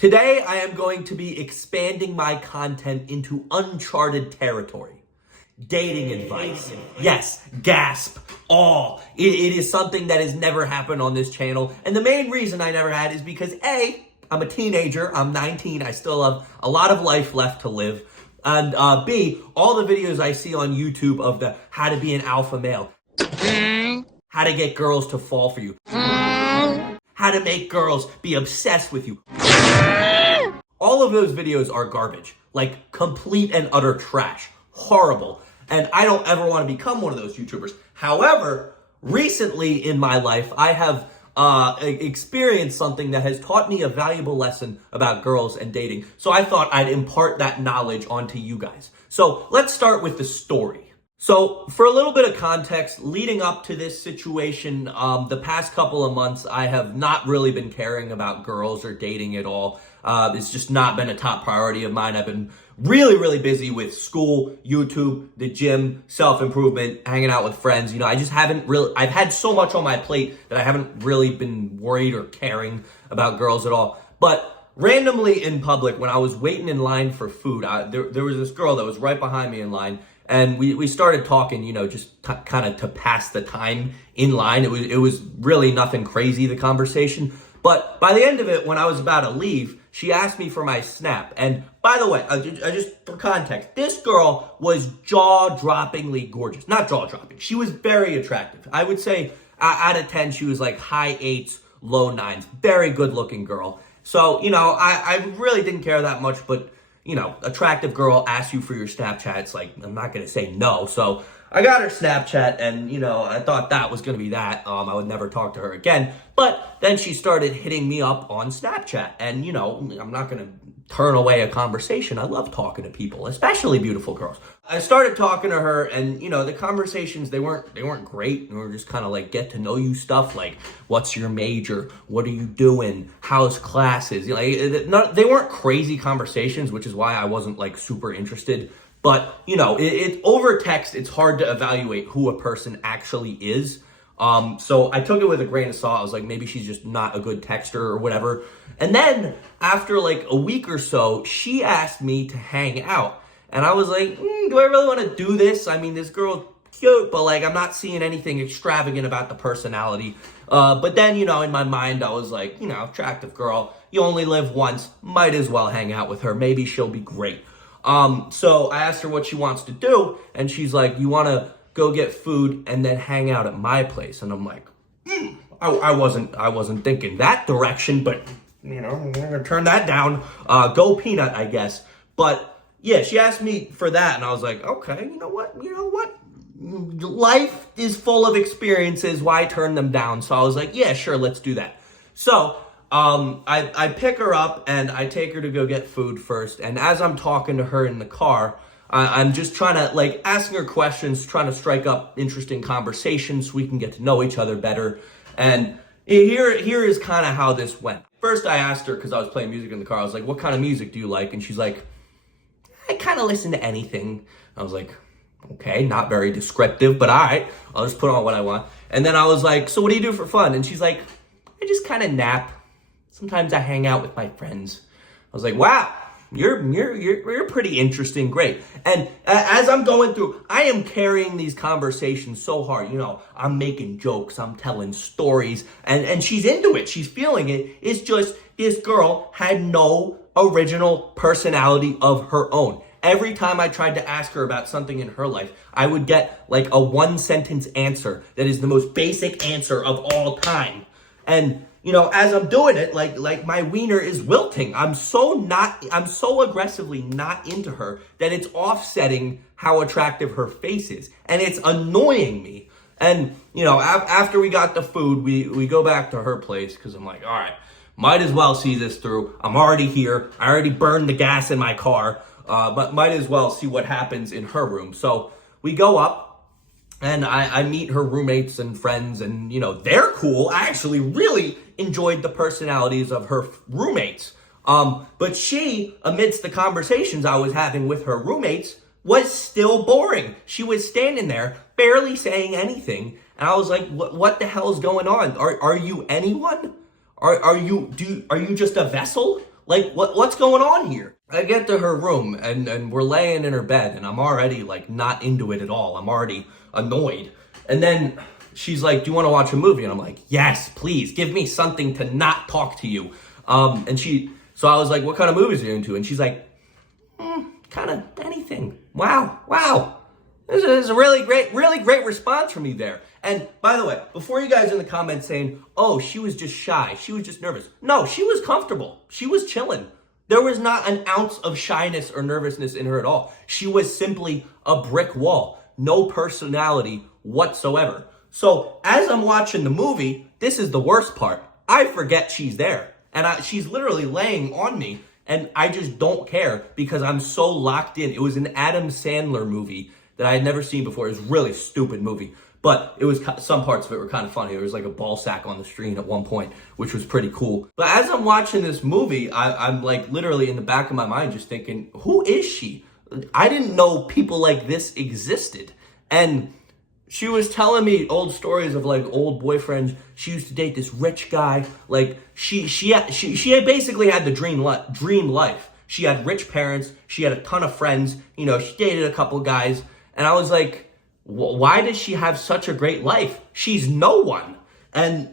Today, I am going to be expanding my content into uncharted territory. Dating advice. Yes, gasp, awe. It is something that has never happened on this channel. And the main reason I never had is because A, I'm a teenager, I'm 19, I still have a lot of life left to live. And B, all the videos I see on YouTube of the how to be an alpha male, how to get girls to fall for you, how to make girls be obsessed with you. All of those videos are garbage, like complete and utter trash, horrible. And I don't ever want to become one of those YouTubers. However, recently in my life, I have experienced something that has taught me a valuable lesson about girls and dating. So I thought I'd impart that knowledge onto you guys. So let's start with the story. So for a little bit of context, leading up to this situation, the past couple of months, I have not really been caring about girls or dating at all. It's just not been a top priority of mine. I've been really busy with school, YouTube, the gym, self-improvement, hanging out with friends. I just haven't really, I've had so much on my plate that I haven't really been worried or caring about girls at all. But randomly in public, when I was waiting in line for food, there was this girl that was right behind me in line. And we started talking, just kind of to pass the time in line. It was really nothing crazy, the conversation. But by the end of it, when I was about to leave, she asked me for my Snap. And by the way, I just for context, this girl was jaw-droppingly gorgeous. Not jaw-dropping. She was very attractive. I would say out of 10, she was like high 8s, low 9s. Very good-looking girl. So, I really didn't care that much, but attractive girl asks you for your Snapchat, it's like, I'm not going to say no. So I got her Snapchat and, I thought that was going to be that. I would never talk to her again. But then she started hitting me up on Snapchat. And, I'm not going to turn away a conversation. I love talking to people, especially beautiful girls. I started talking to her and, the conversations, they weren't great. They were just kind of like get to know you stuff like, what's your major? What are you doing? How's classes? They weren't crazy conversations, which is why I wasn't like super interested. But, over text, it's hard to evaluate who a person actually is. So I took it with a grain of salt. I was like, maybe she's just not a good texter or whatever. And then after like a week or so, she asked me to hang out. And I was like, do I really want to do this? I mean, this girl's cute, but like, I'm not seeing anything extravagant about the personality. But then, in my mind, I was like, attractive girl, you only live once, might as well hang out with her. Maybe she'll be great. So I asked her what she wants to do. And she's like, you want to go get food and then hang out at my place? And I'm like, I wasn't thinking that direction, but I'm gonna turn that down. Go peanut, I guess. But yeah, she asked me for that, and I was like, okay, you know what? Life is full of experiences. Why turn them down? So I was like, yeah, sure, let's do that. So I pick her up and I take her to go get food first. And as I'm talking to her in the car, I'm just trying to like asking her questions, trying to strike up interesting conversations so we can get to know each other better. And here is kind of how this went. First, I asked her, because I was playing music in the car, I was like, what kind of music do you like? And she's like, I kind of listen to anything. I was like, okay, not very descriptive, but all right, I'll just put on what I want. And then I was like, so what do you do for fun? And she's like, I just kind of nap. Sometimes I hang out with my friends. I was like, wow. You're pretty interesting. Great. And as I'm going through, I am carrying these conversations so hard. I'm making jokes. I'm telling stories. And she's into it. She's feeling it. It's just this girl had no original personality of her own. Every time I tried to ask her about something in her life, I would get like a one-sentence answer that is the most basic answer of all time. And as I'm doing it, like my wiener is wilting. I'm so aggressively not into her that it's offsetting how attractive her face is. And it's annoying me. And, after we got the food, we go back to her place because I'm like, all right, might as well see this through. I'm already here. I already burned the gas in my car, but might as well see what happens in her room. So we go up. And I meet her roommates and friends and, they're cool. I actually really enjoyed the personalities of her roommates. But she, amidst the conversations I was having with her roommates, was still boring. She was standing there, barely saying anything. And I was like, what the hell is going on? Are you anyone? Are you just a vessel? Like, what's going on here? I get to her room and we're laying in her bed and I'm already like not into it at all. I'm already annoyed. And then she's like, do you want to watch a movie? And I'm like, yes, please give me something to not talk to you. So I was like, what kind of movies are you into? And she's like, kind of anything. Wow. This is a really great response from me there. And by the way, before you guys in the comments saying, oh, she was just shy, she was just nervous. No, she was comfortable. She was chilling. There was not an ounce of shyness or nervousness in her at all. She was simply a brick wall. No personality whatsoever. So as I'm watching the movie, this is the worst part. I forget she's there. And she's literally laying on me. And I just don't care because I'm so locked in. It was an Adam Sandler movie that I had never seen before. It was a really stupid movie. But it was, some parts of it were kind of funny. There was like a ball sack on the screen at one point, which was pretty cool. But as I'm watching this movie, I'm like literally in the back of my mind just thinking, who is she? I didn't know people like this existed. And she was telling me old stories of like old boyfriends. She used to date this rich guy. Like she basically had the dream life. She had rich parents. She had a ton of friends. You know, she dated a couple guys. And I was like, why does she have such a great life? She's no one. And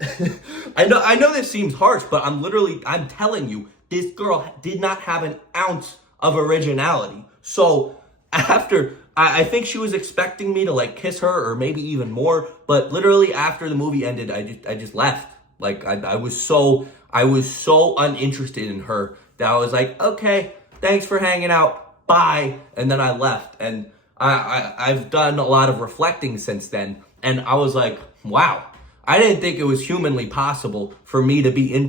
I know this seems harsh, but I'm telling you, this girl did not have an ounce of originality. So I think she was expecting me to like kiss her or maybe even more, but literally after the movie ended, I just left. Like I was so uninterested in her that I was like, okay, thanks for hanging out, bye. And then I left. And I've done a lot of reflecting since then, and I was like, wow, I didn't think it was humanly possible for me to be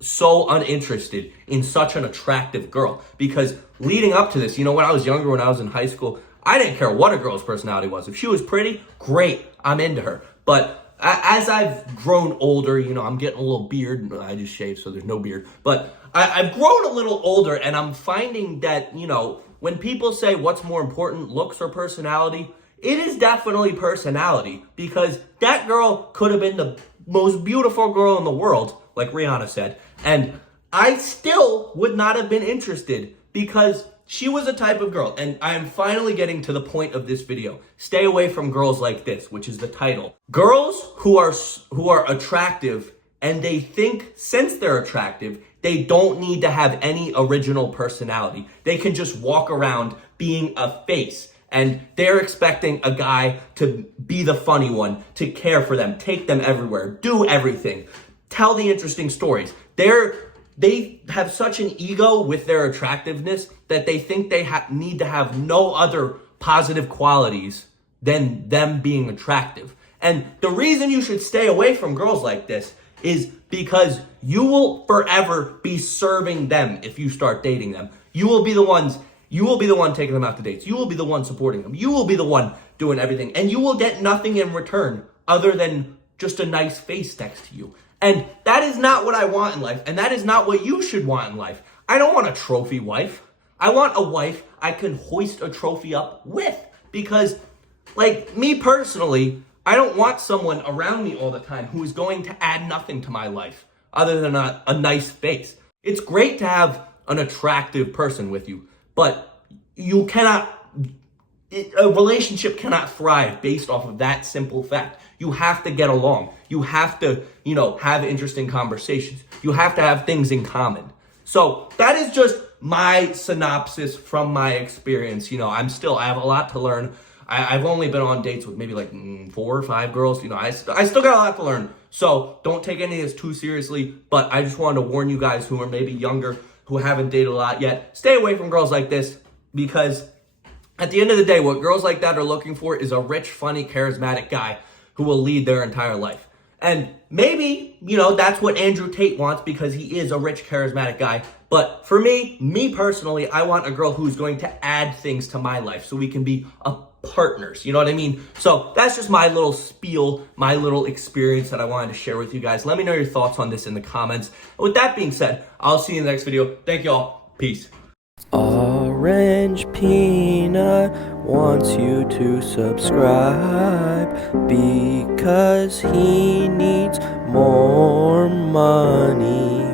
so uninterested in such an attractive girl. Because leading up to this, you know, when I was younger, when I was in high school, I didn't care what a girl's personality was. If she was pretty, great, I'm into her. But as I've grown older, you know, I'm getting a little beard. I just shaved, so there's no beard. But I've grown a little older, and I'm finding that, you know, when people say what's more important, looks or personality, it is definitely personality, because that girl could have been the most beautiful girl in the world, like Rihanna said, and I still would not have been interested because she was a type of girl. And I am finally getting to the point of this video. Stay away from girls like this, which is the title. Girls who are attractive, and they think since they're attractive, they don't need to have any original personality. They can just walk around being a face. And they're expecting a guy to be the funny one, to care for them, take them everywhere, do everything, tell the interesting stories. They have such an ego with their attractiveness that they think they need to have no other positive qualities than them being attractive. And the reason you should stay away from girls like this is because you will forever be serving them if you start dating them. You will be the one taking them out to dates. You will be the one supporting them. You will be the one doing everything. And you will get nothing in return other than just a nice face next to you. And that is not what I want in life. And that is not what you should want in life. I don't want a trophy wife. I want a wife I can hoist a trophy up with. Because, like, me personally, I don't want someone around me all the time who is going to add nothing to my life other than a nice face. It's great to have an attractive person with you, but a relationship cannot thrive based off of that simple fact. You have to get along. You have to, have interesting conversations. You have to have things in common. So that is just my synopsis from my experience. I have a lot to learn. I've only been on dates with maybe like 4 or 5 girls. I still got a lot to learn. So don't take any of this too seriously. But I just wanted to warn you guys who are maybe younger, who haven't dated a lot yet, stay away from girls like this, because at the end of the day, what girls like that are looking for is a rich, funny, charismatic guy who will lead their entire life. And maybe, that's what Andrew Tate wants because he is a rich, charismatic guy. But for me personally, I want a girl who's going to add things to my life so we can be partners. You know what I mean? So that's just my little spiel, my little experience that I wanted to share with you guys. Let me know your thoughts on this in the comments. And with that being said, I'll see you in the next video. Thank you all. Peace. Orange Peanut wants you to subscribe because he needs more money.